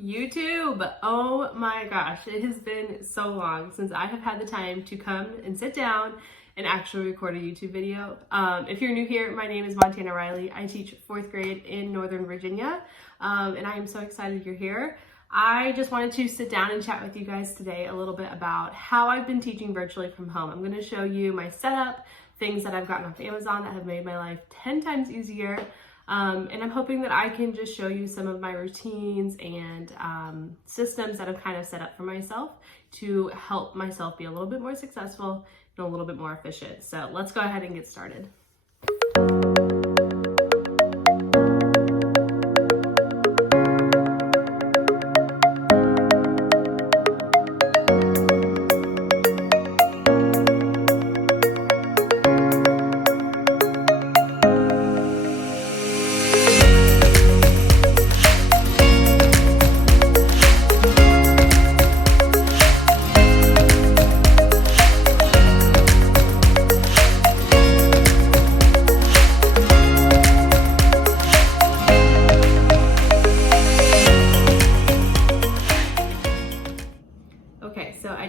YouTube, oh my gosh, it has been so long since I have had the time to come and sit down and actually record a YouTube video. If you're new here, my name is Montana Riley. I teach 4th grade in Northern Virginia, and I am so excited you're here. I just wanted to sit down and chat with you guys today a little bit about how I've been teaching virtually from home. I'm going to show you my setup, things that I've gotten off Amazon that have made my life 10 times easier. And I'm hoping that I can just show you some of my routines and systems that I've kind of set up for myself to help myself be a little bit more successful and a little bit more efficient. So let's go ahead and get started.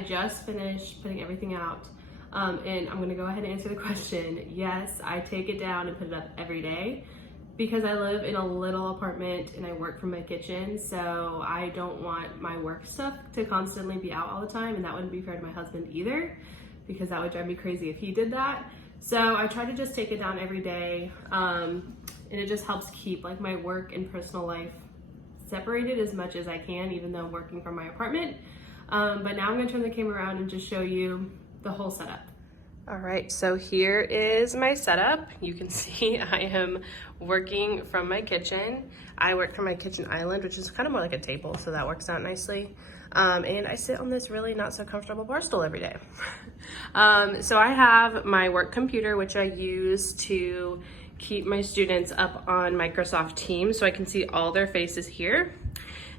Just finished putting everything out and I'm gonna go ahead and answer the question. Yes, I take it down and put it up every day because I live in a little apartment and I work from my kitchen, so I don't want my work stuff to constantly be out all the time, and that wouldn't be fair to my husband either because that would drive me crazy if he did that. So I try to just take it down every day, and it just helps keep like my work and personal life separated as much as I can, even though I'm working from my apartment. But now I'm gonna turn the camera around and just show you the whole setup. All right, so here is my setup. You can see I am working from my kitchen. I work from my kitchen island, which is kind of more like a table, so that works out nicely. And I sit on this really not so comfortable bar stool every day. So I have my work computer, which I use to keep my students up on Microsoft Teams so I can see all their faces here.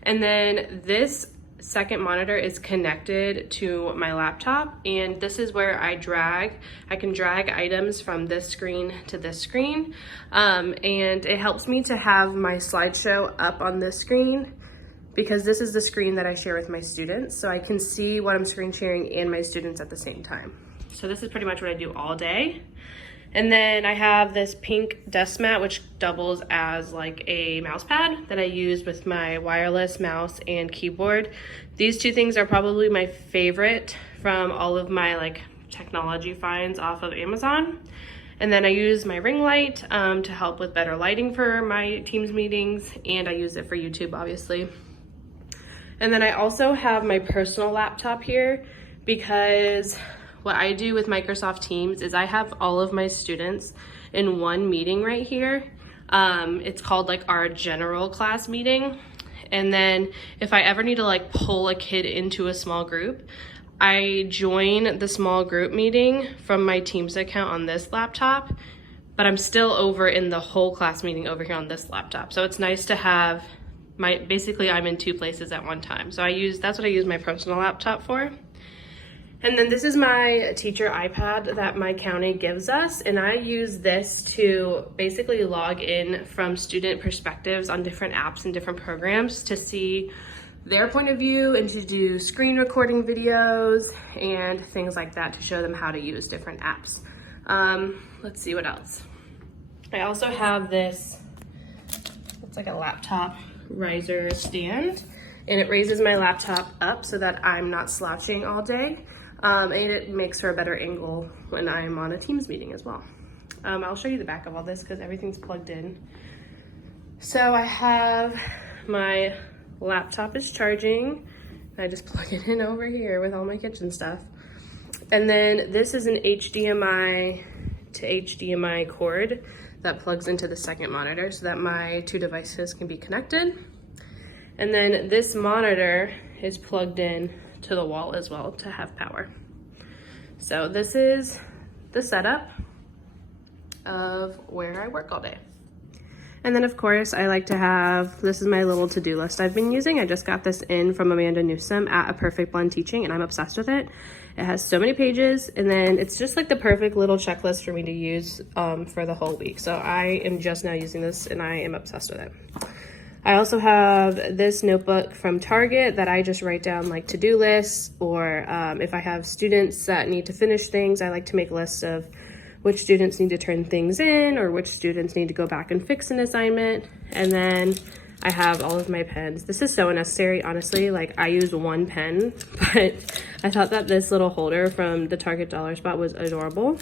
And then this second monitor is connected to my laptop, and this is where I can drag items from this screen to this screen, and it helps me to have my slideshow up on this screen because this is the screen that I share with my students, so I can see what I'm screen sharing and my students at the same time. So this is pretty much what I do all day. And then I have this pink desk mat, which doubles as like a mouse pad that I use with my wireless mouse and keyboard. These two things are probably my favorite from all of my like technology finds off of Amazon. And then I use my ring light to help with better lighting for my Teams meetings, and I use it for YouTube, obviously. And then I also have my personal laptop here because what I do with Microsoft Teams is I have all of my students in one meeting right here. It's called like our general class meeting. And then if I ever need to like pull a kid into a small group, I join the small group meeting from my Teams account on this laptop, but I'm still over in the whole class meeting over here on this laptop. So it's nice to have basically I'm in two places at one time. So that's what I use my personal laptop for. And then this is my teacher iPad that my county gives us, and I use this to basically log in from student perspectives on different apps and different programs to see their point of view and to do screen recording videos and things like that to show them how to use different apps. Let's see what else. I also have this, it's like a laptop riser stand, and it raises my laptop up so that I'm not slouching all day. And it makes for a better angle when I'm on a Teams meeting as well. I'll show you the back of all this because everything's plugged in. So I have my laptop is charging. I just plug it in over here with all my kitchen stuff. And then this is an HDMI to HDMI cord that plugs into the second monitor so that my two devices can be connected. And then this monitor is plugged in to the wall as well to have power. So this is the setup of where I work all day. And then of course I like to have, this is my little to-do list I've been using. I just got this in from Amanda Newsom at A Perfect Blend Teaching, and I'm obsessed with it. It has so many pages, and then it's just like the perfect little checklist for me to use for the whole week. So I am just now using this and I am obsessed with it. I also have this notebook from Target that I just write down like to-do lists, or if I have students that need to finish things, I like to make lists of which students need to turn things in or which students need to go back and fix an assignment. And then I have all of my pens. This is so unnecessary, honestly. Like, I use one pen, but I thought that this little holder from the Target Dollar Spot was adorable.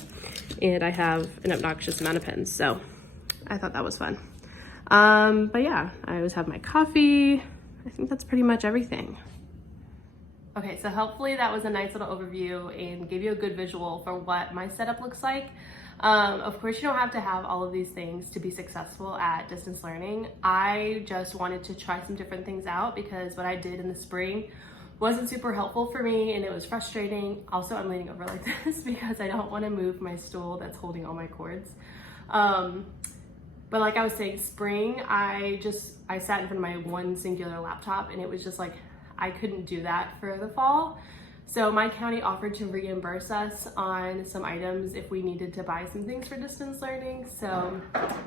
And I have an obnoxious amount of pens, so I thought that was fun. But yeah, I always have my coffee. I think that's pretty much everything. Okay, so hopefully that was a nice little overview and gave you a good visual for what my setup looks like. Of course, you don't have to have all of these things to be successful at distance learning. I just wanted to try some different things out because what I did in the spring wasn't super helpful for me and it was frustrating. Also, I'm leaning over like this because I don't want to move my stool that's holding all my cords. But like I was saying, spring, I sat in front of my one singular laptop and it was just like, I couldn't do that for the fall. So my county offered to reimburse us on some items if we needed to buy some things for distance learning. So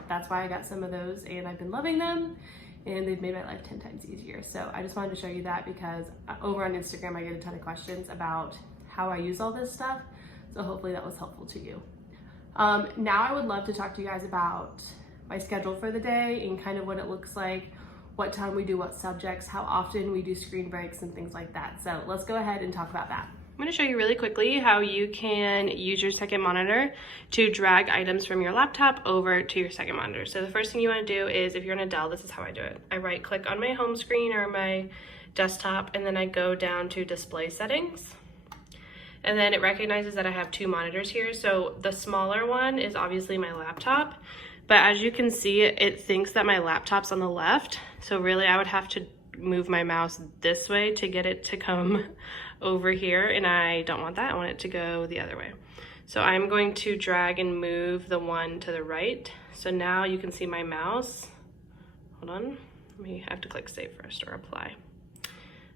that's why I got some of those and I've been loving them and they've made my life 10 times easier. So I just wanted to show you that because over on Instagram, I get a ton of questions about how I use all this stuff. So hopefully that was helpful to you. Now I would love to talk to you guys about my schedule for the day and kind of what it looks like, what time we do what subjects, how often we do screen breaks and things like that. So let's go ahead and talk about that. I'm going to show you really quickly how you can use your second monitor to drag items from your laptop over to your second monitor. So the first thing you want to do is, if you're in a Dell, this is how I do it. I right click on my home screen or my desktop and then I go down to display settings. And then it recognizes that I have two monitors here. So the smaller one is obviously my laptop. But as you can see, it thinks that my laptop's on the left. So really I would have to move my mouse this way to get it to come over here. And I don't want that, I want it to go the other way. So I'm going to drag and move the one to the right. So now you can see my mouse. Hold on, I have to click save first or apply.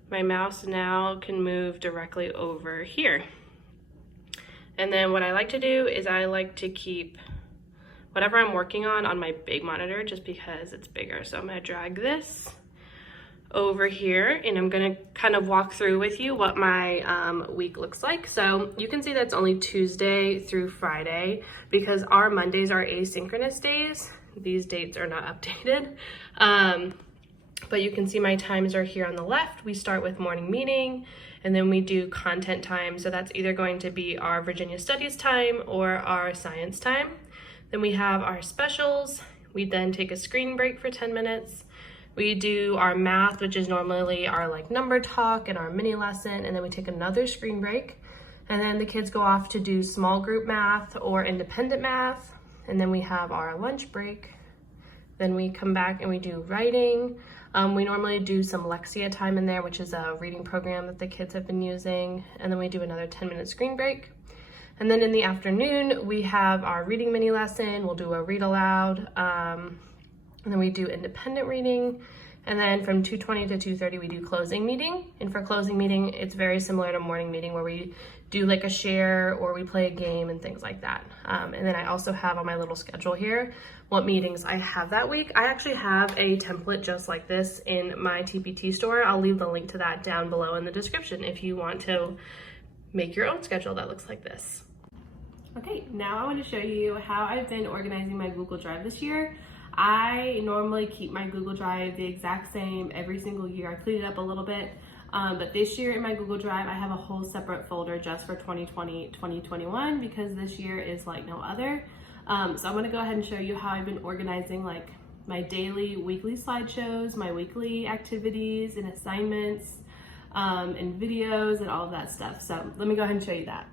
My mouse now can move directly over here. And then what I like to do is I like to keep whatever I'm working on my big monitor just because it's bigger. So I'm gonna drag this over here and I'm gonna kind of walk through with you what my week looks like. So you can see that's only Tuesday through Friday because our Mondays are asynchronous days. These dates are not updated. But you can see my times are here on the left. We start with morning meeting and then we do content time. So that's either going to be our Virginia Studies time or our science time. Then we have our specials. We then take a screen break for 10 minutes. We do our math, which is normally our like number talk and our mini lesson. And then we take another screen break. And then the kids go off to do small group math or independent math. And then we have our lunch break. Then we come back and we do writing. We normally do some Lexia time in there, which is a reading program that the kids have been using. And then we do another 10-minute screen break. And then in the afternoon, we have our reading mini lesson. We'll do a read aloud. And then we do independent reading. And then from 2:20 to 2:30, we do closing meeting. And for closing meeting, it's very similar to morning meeting where we do like a share or we play a game and things like that. And then I also have on my little schedule here what meetings I have that week. I actually have a template just like this in my TPT store. I'll leave the link to that down below in the description if you want to make your own schedule that looks like this. Okay, now I want to show you how I've been organizing my Google Drive this year. I normally keep my Google Drive the exact same every single year. I clean it up a little bit, but this year in my Google Drive, I have a whole separate folder just for 2020, 2021 because this year is like no other. So I'm gonna go ahead and show you how I've been organizing like my daily, weekly slideshows, my weekly activities and assignments, and videos and all of that stuff. So let me go ahead and show you that.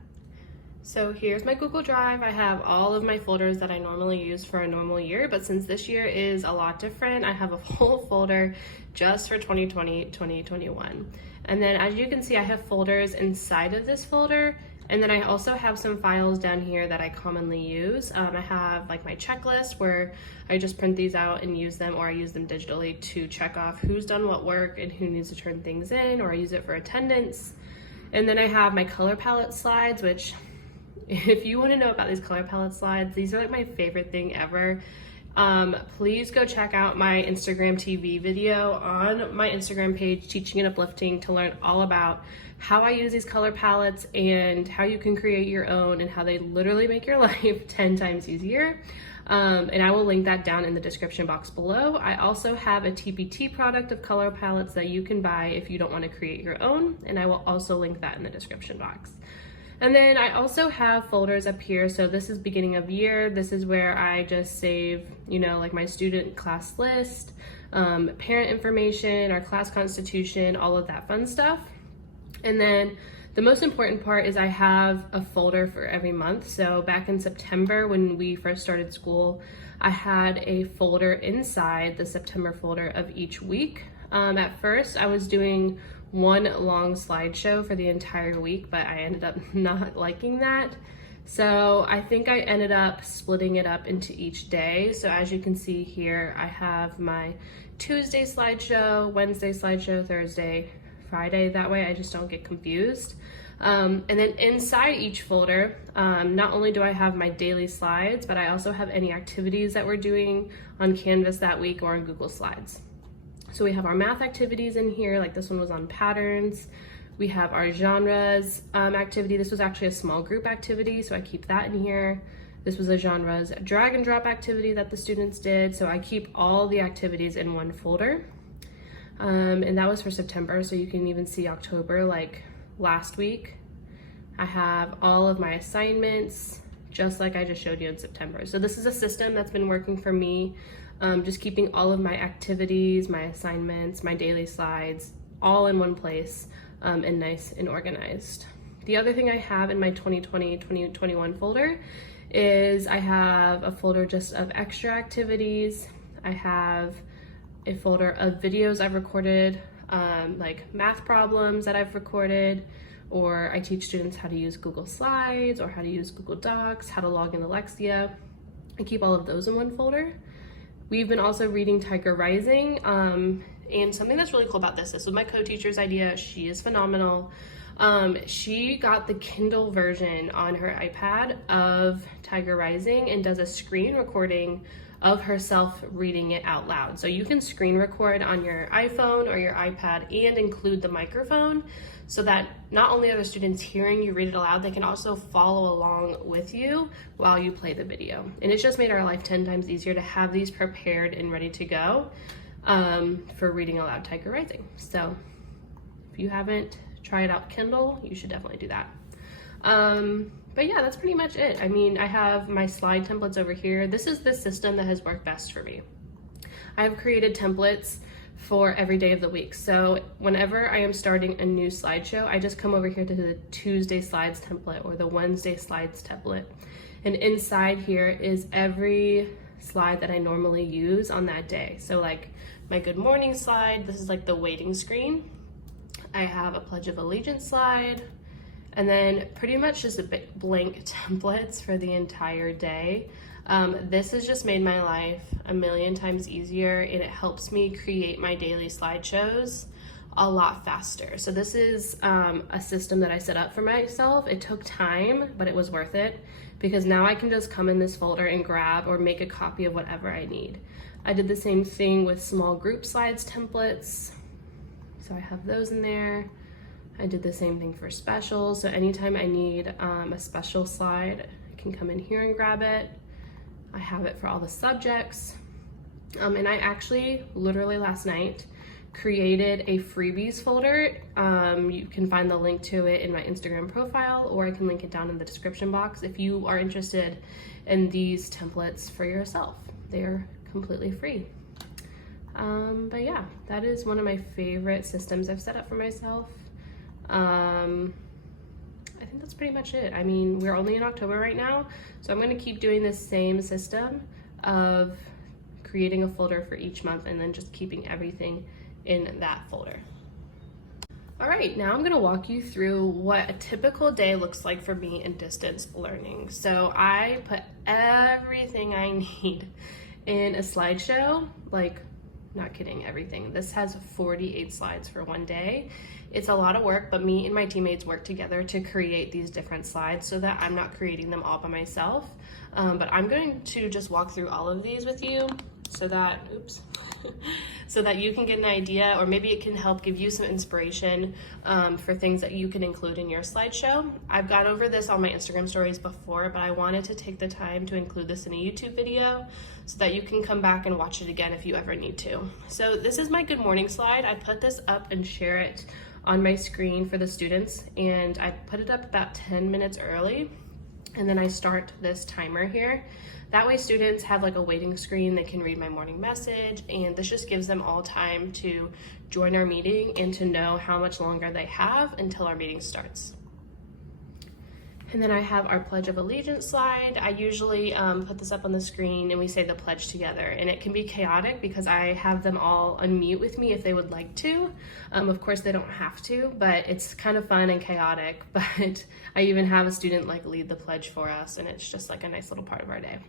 So here's my Google Drive. I have all of my folders that I normally use for a normal year, but since this year is a lot different, I have a whole folder just for 2020, 2021. And then as you can see, I have folders inside of this folder. And then I also have some files down here that I commonly use. I have like my checklist where I just print these out and use them, or I use them digitally to check off who's done what work and who needs to turn things in, or I use it for attendance. And then I have my color palette slides, which if you want to know about these color palette slides, these are like my favorite thing ever. Please go check out my Instagram TV video on my Instagram page, Teaching and Uplifting, to learn all about how I use these color palettes and how you can create your own and how they literally make your life 10 times easier. And I will link that down in the description box below. I also have a TPT product of color palettes that you can buy if you don't want to create your own, and I will also link that in the description box. And then I also have folders up here. So this is beginning of year. This is where I just save, you know, like my student class list, parent information, our class constitution, all of that fun stuff. And then the most important part is I have a folder for every month. So back in September, when we first started school, I had a folder inside the September folder of each week. At first, I was doing one long slideshow for the entire week, but I ended up not liking that. So I think I ended up splitting it up into each day. So as you can see here, I have my Tuesday slideshow, Wednesday slideshow, Thursday, Friday. That way I just don't get confused. And then inside each folder, not only do I have my daily slides, but I also have any activities that we're doing on Canvas that week or on Google Slides. So we have our math activities in here, like this one was on patterns. We have our genres activity. This was actually a small group activity, so I keep that in here. This was a genres drag and drop activity that the students did. So I keep all the activities in one folder. And that was for September, so you can even see October, like last week. I have all of my assignments, just like I just showed you in September. So this is a system that's been working for me. Just keeping all of my activities, my assignments, my daily slides, all in one place and nice and organized. The other thing I have in my 2020-2021 folder is I have a folder just of extra activities. I have a folder of videos I've recorded, like math problems that I've recorded, or I teach students how to use Google Slides or how to use Google Docs, how to log in Alexia. I keep all of those in one folder. We've been also reading Tiger Rising, and something that's really cool about this was my co-teacher's idea. She is phenomenal. She got the Kindle version on her iPad of Tiger Rising and does a screen recording of herself reading it out loud. So you can screen record on your iPhone or your iPad and include the microphone so that not only are the students hearing you read it aloud, they can also follow along with you while you play the video. And it's just made our life 10 times easier to have these prepared and ready to go for reading aloud Tiger Rising. So if you haven't tried out Kindle, you should definitely do that. But yeah, that's pretty much it. I mean, I have my slide templates over here. This is the system that has worked best for me. I've created templates for every day of the week. So whenever I am starting a new slideshow, I just come over here to the Tuesday slides template or the Wednesday slides template. And inside here is every slide that I normally use on that day. So like my good morning slide, this is like the waiting screen. I have a Pledge of Allegiance slide, and then pretty much just a blank templates for the entire day. This has just made my life a million times easier, and it helps me create my daily slideshows a lot faster. So this is a system that I set up for myself. It took time, but it was worth it because now I can just come in this folder and grab or make a copy of whatever I need. I did the same thing with small group slides templates. So I have those in there. I did the same thing for specials. So anytime I need a special slide, I can come in here and grab it. I have it for all the subjects. And I actually, literally last night, created a freebies folder. You can find the link to it in my Instagram profile, or I can link it down in the description box if you are interested in these templates for yourself. They are completely free. But yeah, that is one of my favorite systems I've set up for myself. I think that's pretty much it. I mean, we're only in October right now, so I'm gonna keep doing this same system of creating a folder for each month and then just keeping everything in that folder. All right, now I'm gonna walk you through what a typical day looks like for me in distance learning. So I put everything I need in a slideshow, like not kidding, everything. This has 48 slides for one day. It's a lot of work, but me and my teammates work together to create these different slides so that I'm not creating them all by myself. But I'm going to just walk through all of these with you so that, so that you can get an idea, or maybe it can help give you some inspiration for things that you can include in your slideshow. I've gone over this on my Instagram stories before, but I wanted to take the time to include this in a YouTube video so that you can come back and watch it again if you ever need to. So this is my good morning slide. I put this up and share it on my screen for the students, and I put it up about 10 minutes early, and then I start this timer here. That way students have like a waiting screen, they can read my morning message, and this just gives them all time to join our meeting and to know how much longer they have until our meeting starts. And then I have our Pledge of Allegiance slide. I usually put this up on the screen and we say the pledge together, and it can be chaotic because I have them all unmute with me if they would like to. Of course they don't have to, but it's kind of fun and chaotic. But I even have a student like lead the pledge for us, and it's just like a nice little part of our day.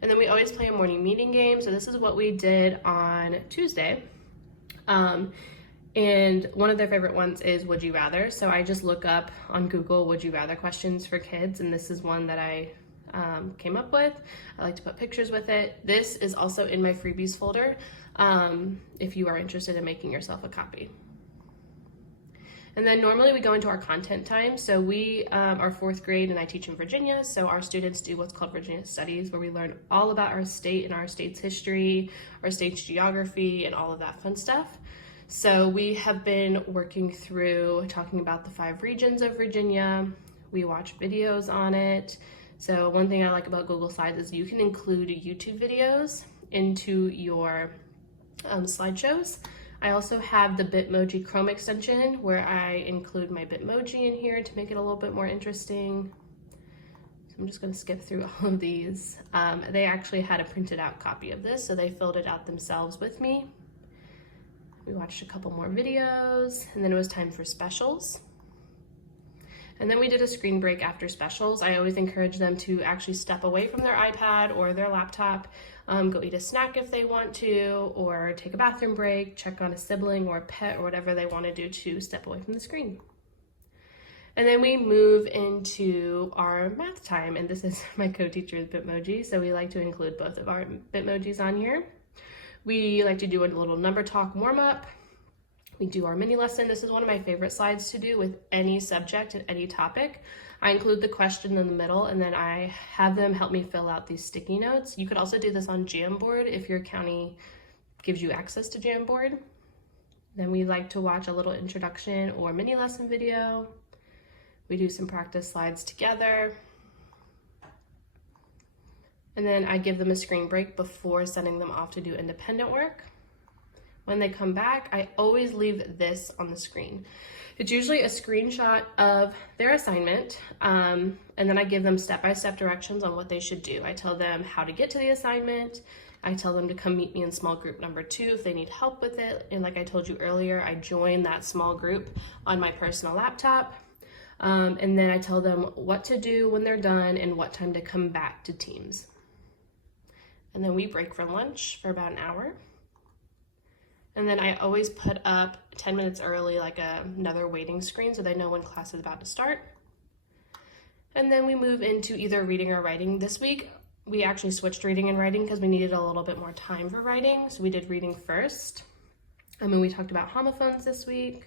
And then we always play a morning meeting game. So this is what we did on Tuesday. And one of their favorite ones is Would You Rather. So I just look up on Google Would You Rather questions for kids, and this is one that I came up with. I like to put pictures with it. This is also in my freebies folder if you are interested in making yourself a copy. And then normally we go into our content time. So we are 4th grade and I teach in Virginia. So our students do what's called Virginia Studies, where we learn all about our state and our state's history, our state's geography, and all of that fun stuff. So we have been working through talking about the 5 regions of Virginia. We watch videos on it. So one thing I like about Google Slides is you can include YouTube videos into your slideshows. I also have the Bitmoji Chrome extension where I include my Bitmoji in here to make it a little bit more interesting. So I'm just going to skip through all of these. They actually had a printed out copy of this, so they filled it out themselves with me. We watched a couple more videos, and then it was time for specials. And then we did a screen break after specials. I always encourage them to actually step away from their iPad or their laptop, go eat a snack if they want to, or take a bathroom break, check on a sibling or a pet or whatever they want to do to step away from the screen. And then we move into our math time, and this is my co-teacher's Bitmoji, so we like to include both of our Bitmojis on here. We like to do a little number talk warm-up. We do our mini lesson. This is one of my favorite slides to do with any subject and any topic. I include the question in the middle, and then I have them help me fill out these sticky notes. You could also do this on Jamboard if your county gives you access to Jamboard. Then we like to watch a little introduction or mini lesson video. We do some practice slides together. And then I give them a screen break before sending them off to do independent work. When they come back, I always leave this on the screen. It's usually a screenshot of their assignment, and then I give them step-by-step directions on what they should do. I tell them how to get to the assignment. I tell them to come meet me in small group number 2 if they need help with it. And like I told you earlier, I join that small group on my personal laptop. And then I tell them what to do when they're done and what time to come back to Teams. And then we break for lunch for about an hour. And then I always put up 10 minutes early, like another waiting screen so they know when class is about to start. And then we move into either reading or writing. This week, we actually switched reading and writing because we needed a little bit more time for writing. So we did reading first. And then we talked about homophones this week.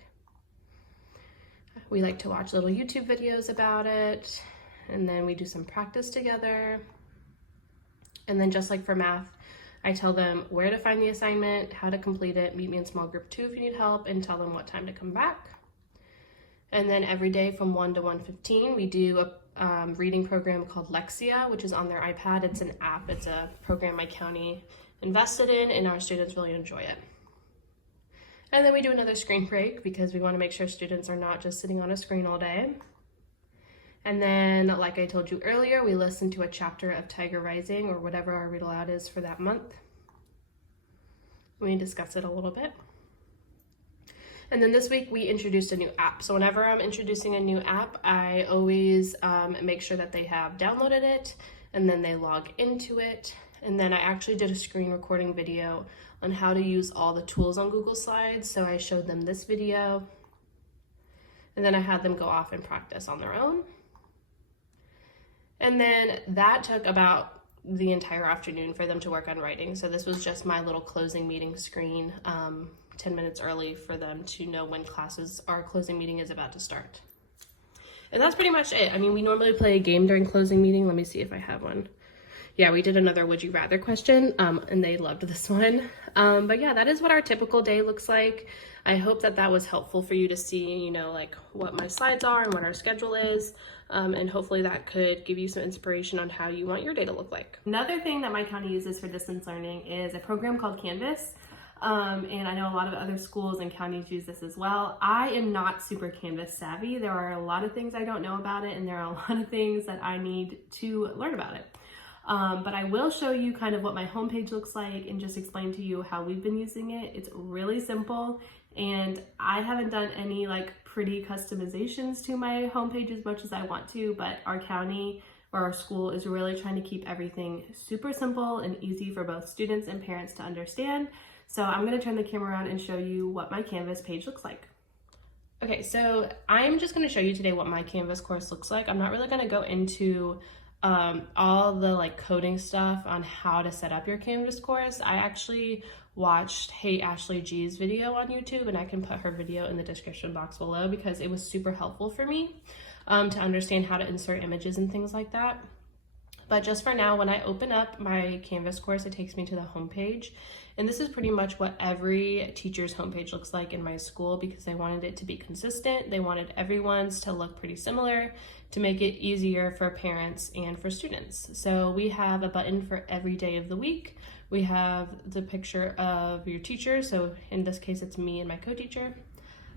We like to watch little YouTube videos about it. And then we do some practice together. And then just like for math, I tell them where to find the assignment, how to complete it, meet me in small group 2 if you need help, and tell them what time to come back. And then every day from 1 to 1:15, we do a reading program called Lexia, which is on their iPad. It's an app. It's a program my county invested in, and our students really enjoy it. And then we do another screen break because we want to make sure students are not just sitting on a screen all day. And then, like I told you earlier, we listen to a chapter of Tiger Rising or whatever our read aloud is for that month. We discuss it a little bit. And then this week we introduced a new app. So whenever I'm introducing a new app, I always make sure that they have downloaded it and then they log into it. And then I actually did a screen recording video on how to use all the tools on Google Slides. So I showed them this video, and then I had them go off and practice on their own. And then that took about the entire afternoon for them to work on writing. So this was just my little closing meeting screen, 10 minutes early for them to know when our closing meeting is about to start. And that's pretty much it. I mean, we normally play a game during closing meeting. Let me see if I have one. Yeah, we did another would you rather question, and they loved this one. But yeah, that is what our typical day looks like. I hope that that was helpful for you to see, you know, like what my slides are and what our schedule is. And hopefully that could give you some inspiration on how you want your day to look like. Another thing that my county uses for distance learning is a program called Canvas. And I know a lot of other schools and counties use this as well. I am not super Canvas savvy. There are a lot of things I don't know about it, and there are a lot of things that I need to learn about it. But I will show you kind of what my homepage looks like and just explain to you how we've been using it. It's really simple, and I haven't done any like pretty customizations to my homepage as much as I want to, but our county or our school is really trying to keep everything super simple and easy for both students and parents to understand. So I'm going to turn the camera around and show you what my Canvas page looks like. Okay, so I'm just going to show you today what my Canvas course looks like. I'm not really going to go into all the like coding stuff on how to set up your Canvas course. I actually watched Hey Ashley G's video on YouTube, and I can put her video in the description box below because it was super helpful for me to understand how to insert images and things like that. But just for now, when I open up my Canvas course, it takes me to the homepage. And this is pretty much what every teacher's homepage looks like in my school because they wanted it to be consistent. They wanted everyone's to look pretty similar to make it easier for parents and for students. So we have a button for every day of the week. We have the picture of your teacher. So in this case, it's me and my co-teacher.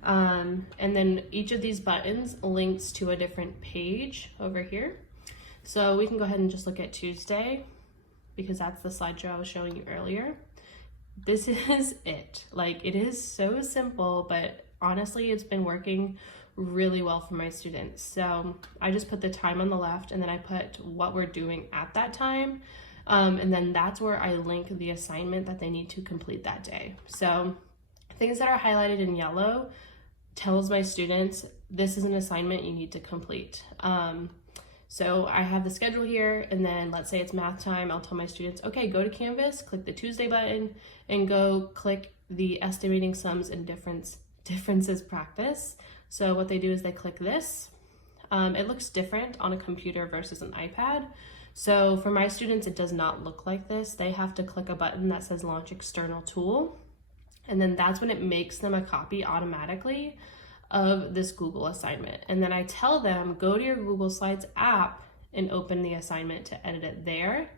And then each of these buttons links to a different page over here. So we can go ahead and just look at Tuesday because that's the slideshow I was showing you earlier. This is it. Like, it is so simple, but honestly, it's been working really well for my students. So I just put the time on the left, and then I put what we're doing at that time. And then that's where I link the assignment that they need to complete that day. So things that are highlighted in yellow tells my students, this is an assignment you need to complete. So I have the schedule here, and then let's say it's math time, I'll tell my students, okay, go to Canvas, click the Tuesday button, and go click the estimating sums and differences practice. So what they do is they click this. It looks different on a computer versus an iPad. So for my students, it does not look like this. They have to click a button that says launch external tool. And then that's when it makes them a copy automatically of this Google assignment. And then I tell them, go to your Google Slides app and open the assignment to edit it there.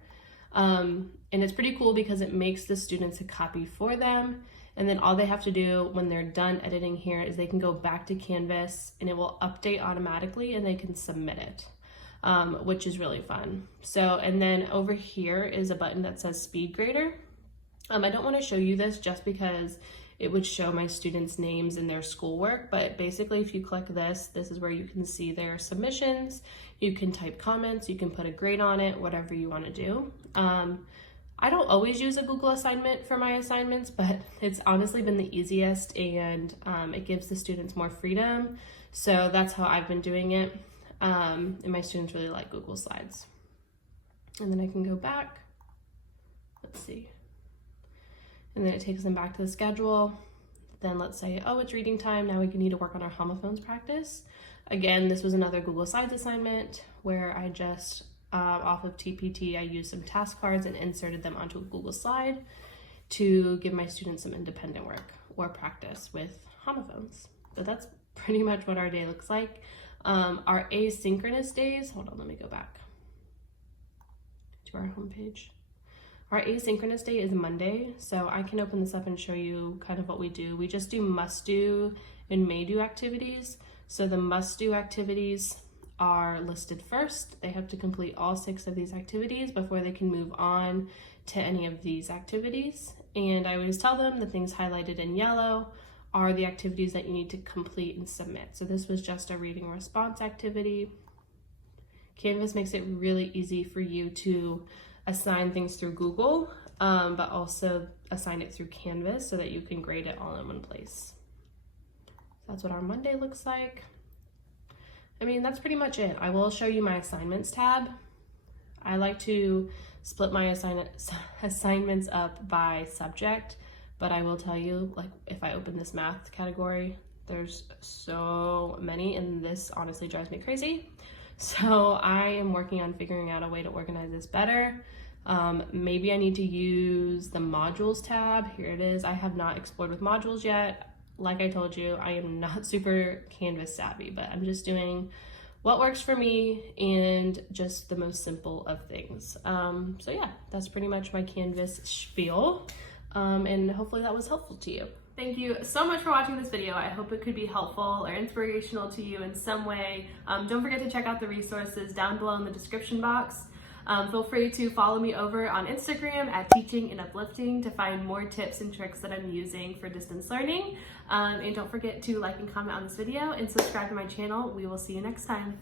And it's pretty cool because it makes the students a copy for them. And then all they have to do when they're done editing here is they can go back to Canvas and it will update automatically and they can submit it, which is really fun. So, and then over here is a button that says Speedgrader. I don't want to show you this just because it would show my students' names in their schoolwork, but basically if you click this, this is where you can see their submissions, you can type comments, you can put a grade on it, whatever you want to do. I don't always use a Google assignment for my assignments, but it's honestly been the easiest, and it gives the students more freedom. So that's how I've been doing it, and my students really like Google Slides. And then I can go back, let's see. And then it takes them back to the schedule. Then let's say, oh, it's reading time. Now we need to work on our homophones practice. Again, this was another Google Slides assignment where I just, off of TPT, I used some task cards and inserted them onto a Google Slide to give my students some independent work or practice with homophones. So that's pretty much what our day looks like. Our asynchronous days, hold on, let me go back to our homepage. Our asynchronous day is Monday, so I can open this up and show you kind of what we do. We just do must do and may do activities. So the must do activities are listed first. They have to complete all 6 of these activities before they can move on to any of these activities. And I always tell them the things highlighted in yellow are the activities that you need to complete and submit. So this was just a reading response activity. Canvas makes it really easy for you to assign things through Google. but also assign it through Canvas so that you can grade it all in one place. That's what our Monday looks like. I mean, that's pretty much it. I will show you my assignments tab. I like to split my assignments up by subject, but I will tell you, like, if I open this math category, there's so many, and this honestly drives me crazy. So I am working on figuring out a way to organize this better. Maybe I need to use the modules tab. Here it is. I have not explored with modules yet. Like I told you, I am not super Canvas savvy, but I'm just doing what works for me and just the most simple of things. So yeah, that's pretty much my Canvas spiel. And hopefully that was helpful to you. Thank you so much for watching this video. I hope it could be helpful or inspirational to you in some way. Don't forget to check out the resources down below in the description box. Feel free to follow me over on Instagram at Teaching and Uplifting to find more tips and tricks that I'm using for distance learning. And don't forget to like and comment on this video and subscribe to my channel. We will see you next time.